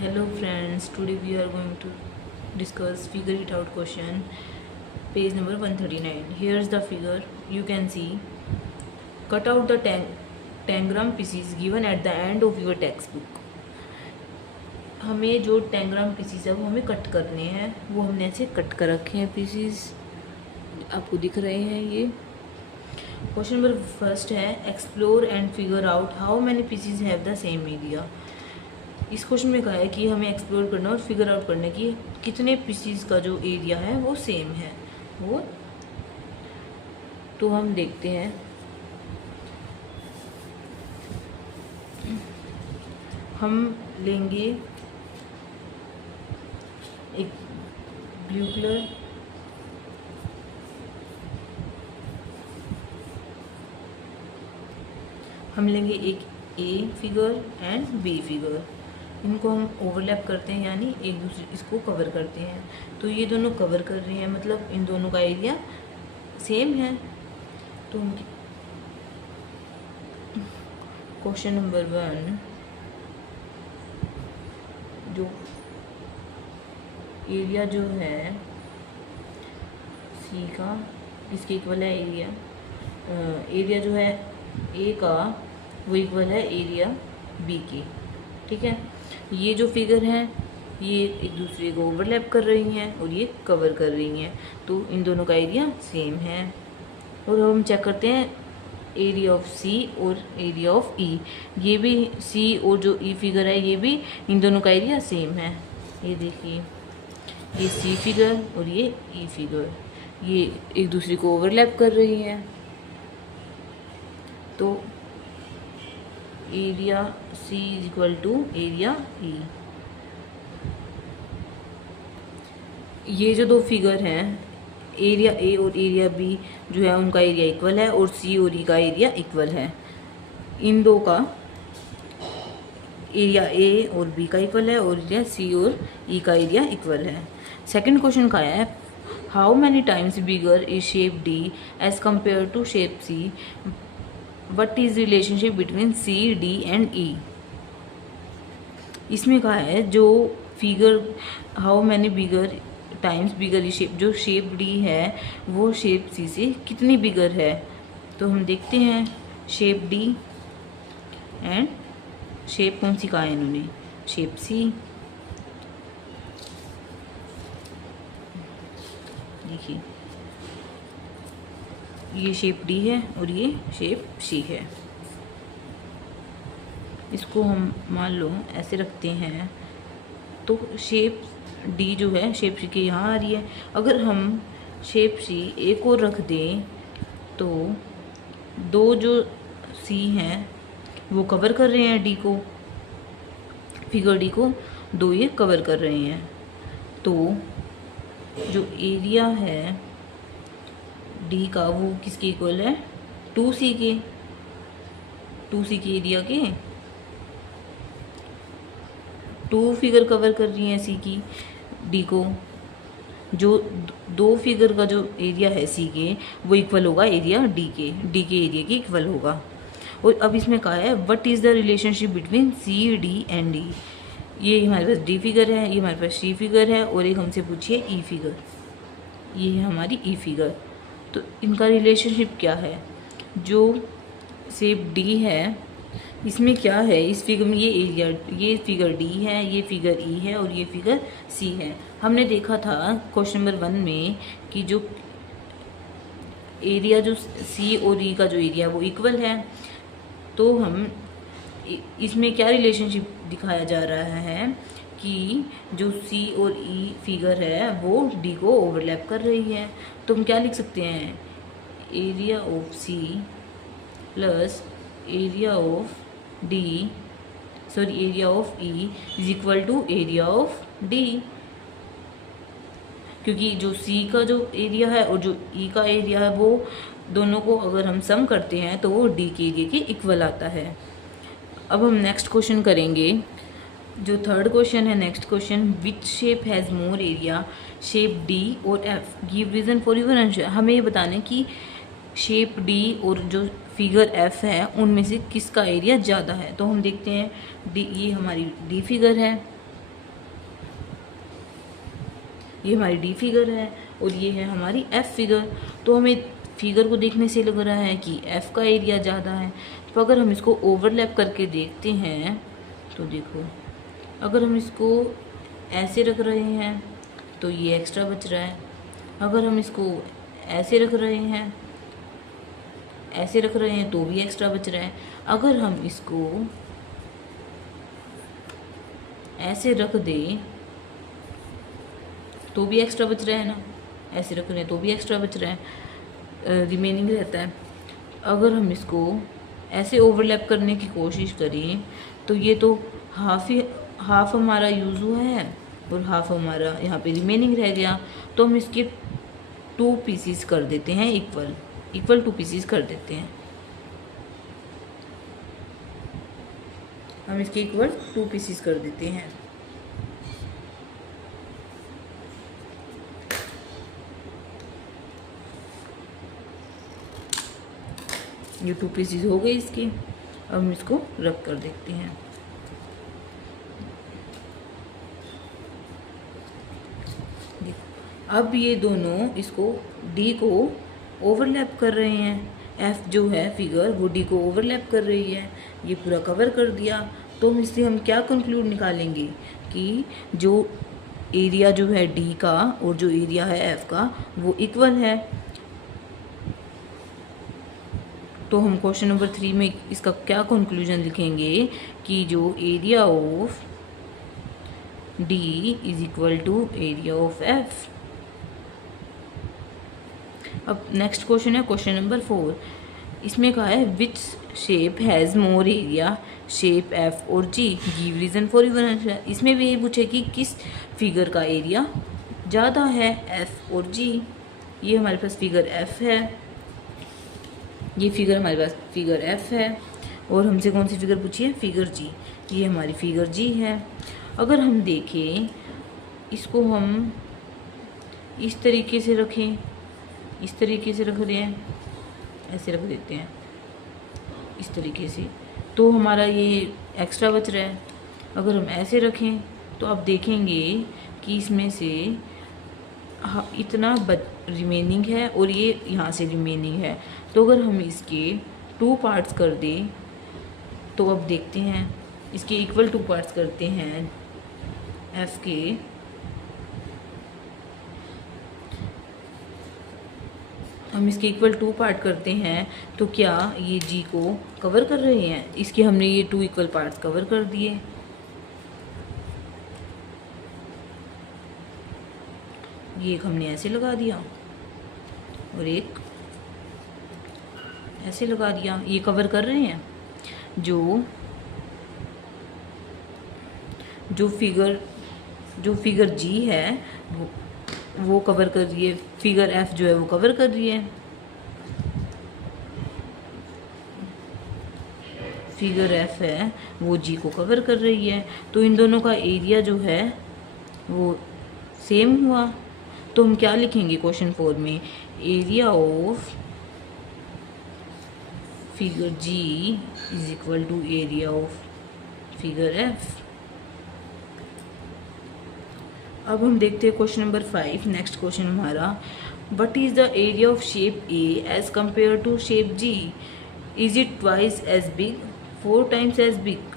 Hello friends, today we are going to discuss figure it out question, page number 139. Here's the figure. You can see, cut out the tangram pieces given at the end of your textbook. हमें जो टैंग्राम pieces है वो हमें cut करने हैं, वो हमने ऐसे कट कर रखे हैं पीसीस, आपको दिख रहे हैं ये। क्वेश्चन नंबर फर्स्ट है, explore and figure out how many pieces have the same area. इस क्वेश्चन में कहा है कि हमें एक्सप्लोर करना और फिगर आउट करना कि कितने पीसीज का जो एरिया है वो सेम है वो। तो हम देखते हैं, हम लेंगे एक ब्लू कलर, हम लेंगे एक a figure and B figure, इनको हम ओवरलैप करते हैं यानी एक दूसरे इसको कवर करते हैं। तो ये दोनों कवर कर रहे हैं, मतलब इन दोनों का एरिया सेम है। तो हम क्वेश्चन नंबर 1, जो एरिया जो है सी का इसके इक्वल है एरिया, एरिया जो है ए का वो इक्वल है एरिया बी के। ठीक है, ये जो फिगर है ये एक दूसरे को ओवरलैप कर रही हैं और ये कवर कर रही हैं, तो इन दोनों का एरिया सेम है। और हम चेक करते हैं एरिया ऑफ सी और एरिया ऑफ ई, ये भी सी और जो ई फिगर है ये भी इन दोनों का एरिया सेम है। ये देखिए, ये सी फिगर और ये ई फिगर ये एक दूसरे को ओवरलैप कर रही हैं, तो area C is equal to area E. ये जो दो फिगर हैं एरिया ए और एरिया बी जो है उनका एरिया इक्वल है और सी और ई का एरिया इक्वल है। इन दो का एरिया ए और बी का इक्वल है और एरिया सी और ई का एरिया इक्वल है। सेकंड क्वेश्चन का है, how many times bigger is shape D as compare to shape C, what is relationship between C D and E. इसमें कहा है जो figure how many bigger times bigger is shape, जो shape D है वो shape सी से कितनी बिगर है। तो हम देखते हैं शेप डी एंड शेप कौन सी कहा है इन्होंने, शेप सी। देखिए ये शेप डी है और ये शेप सी है। इसको हम मान लो ऐसे रखते हैं, तो शेप डी जो है शेप सी के यहाँ आ रही है। अगर हम शेप सी एक और रख दें तो दो जो सी हैं वो कवर कर रहे हैं डी को, फिगर डी को दो ये कवर कर रहे हैं। तो जो एरिया है डी का वो किसके इक्वल है, 2C के, 2C के एरिया के। 2 फिगर कवर कर रही हैं सी की डी को, जो दो फिगर का जो एरिया है सी के वो इक्वल होगा एरिया डी के एरिया के इक्वल होगा। और अब इसमें कहा है what is the relationship between C D and D. ये हमारे पास डी फिगर है, ये हमारे पास सी फिगर है और एक हमसे पूछिए ई फिगर, ये है हमारी ई फिगर। तो इनका रिलेशनशिप क्या है, जो शेप डी है इसमें क्या है, इस फिगर में ये एरिया, ये फिगर डी है, ये फिगर ई है और ये फिगर सी है। हमने देखा था क्वेश्चन नंबर 1 में कि जो एरिया जो सी और ई का जो एरिया वो इक्वल है। तो हम इसमें क्या रिलेशनशिप दिखाया जा रहा है कि जो सी और ई फिगर है वो डी को ओवरलैप कर रही है। तो हम क्या लिख सकते हैं, area of C plus area of D, sorry area of E is equal to area of D, क्योंकि जो सी का जो एरिया है और जो ई का एरिया है वो दोनों को अगर हम सम करते हैं तो वो डी के एरिया के इक्वल आता है। अब हम नेक्स्ट क्वेश्चन करेंगे, जो थर्ड क्वेश्चन है next question, which shape has more area, shape D और F, give reason for your answer. हमें ये बताना है कि शेप डी और जो फिगर एफ है उनमें से किसका एरिया ज़्यादा है। तो हम देखते हैं डी, ये हमारी डी फिगर है ये हमारी डी फिगर है और ये है हमारी एफ फिगर। तो हमें फिगर को देखने से लग रहा है कि एफ का एरिया ज़्यादा है। तो अगर हम इसको ओवरलैप करके देखते हैं तो देखो, अगर हम इसको ऐसे रख रहे हैं तो ये एक्स्ट्रा बच रहा है, अगर हम इसको ऐसे रख रहे हैं, ऐसे रख रहे हैं तो भी एक्स्ट्रा बच रहा है, अगर हम इसको ऐसे रख दें तो भी एक्स्ट्रा बच रहा है ना, ऐसे रख रहे हैं तो भी एक्स्ट्रा बच रहा है, रिमेनिंग रहता है। अगर हम इसको ऐसे ओवरलैप करने की कोशिश करें तो ये तो हाफ हमारा यूज़ हुआ है और हाफ हमारा यहाँ पे रिमेनिंग रह गया। तो हम इसके 2 पीसीस कर देते हैं, इक्वल 2 पीसीस कर देते हैं। हम इसके इक्वल 2 पीसीस कर देते हैं। ये 2 पीसीस हो गए इसके। अब हम इसको रब कर देखते हैं। अब ये दोनों इसको डी को ओवरलैप कर रहे हैं। एफ जो है फिगर वो डी को ओवरलैप कर रही है, ये पूरा कवर कर दिया। तो इससे हम क्या कंक्लूड निकालेंगे कि जो एरिया जो है डी का और जो एरिया है एफ का वो इक्वल है। तो हम क्वेश्चन नंबर 3 में इसका क्या कंक्लूजन लिखेंगे कि जो area of D is equal to area of F. अब नेक्स्ट क्वेश्चन है क्वेश्चन नंबर 4। इसमें कहा है which shape has more area, shape F और G, give reason for your answer. इसमें भी यही पूछे कि किस फिगर का एरिया ज़्यादा है, एफ और जी। ये हमारे पास फिगर एफ है, ये फिगर हमारे पास फिगर एफ है और हमसे कौन सी फिगर पूछी है, फिगर जी। ये हमारी फिगर जी है। अगर हम देखें इसको हम इस तरीके से रखें, इस तरीके से रख रहे हैं, ऐसे रख देते हैं इस तरीके से, तो हमारा ये एक्स्ट्रा बच रहा है। अगर हम ऐसे रखें तो आप देखेंगे कि इसमें से इतना रिमेनिंग है और ये यहाँ से रिमेनिंग है। तो अगर हम इसके 2 पार्ट्स कर दें तो अब देखते हैं, इसके इक्वल 2 पार्ट्स करते हैं एफ के, हम इसके इक्वल 2 पार्ट करते हैं तो क्या ये जी को कवर कर रहे हैं। इसके हमने ये 2 इक्वल पार्ट्स कवर कर दिए। ये एक हमने ऐसे लगा दिया और एक ऐसे लगा दिया, ये कवर कर रहे हैं। जो फिगर जी है वो कवर कर रही है, फिगर एफ जो है वो कवर कर रही है। फिगर एफ है वो जी को कवर कर रही है। तो इन दोनों का एरिया जो है वो सेम हुआ। तो हम क्या लिखेंगे क्वेश्चन 4 में, area of figure G is equal to area of figure F. अब हम देखते हैं क्वेश्चन नंबर 5। नेक्स्ट क्वेश्चन हमारा, what is the area of shape A as compare to shape G, is it twice as big, 4 times as big.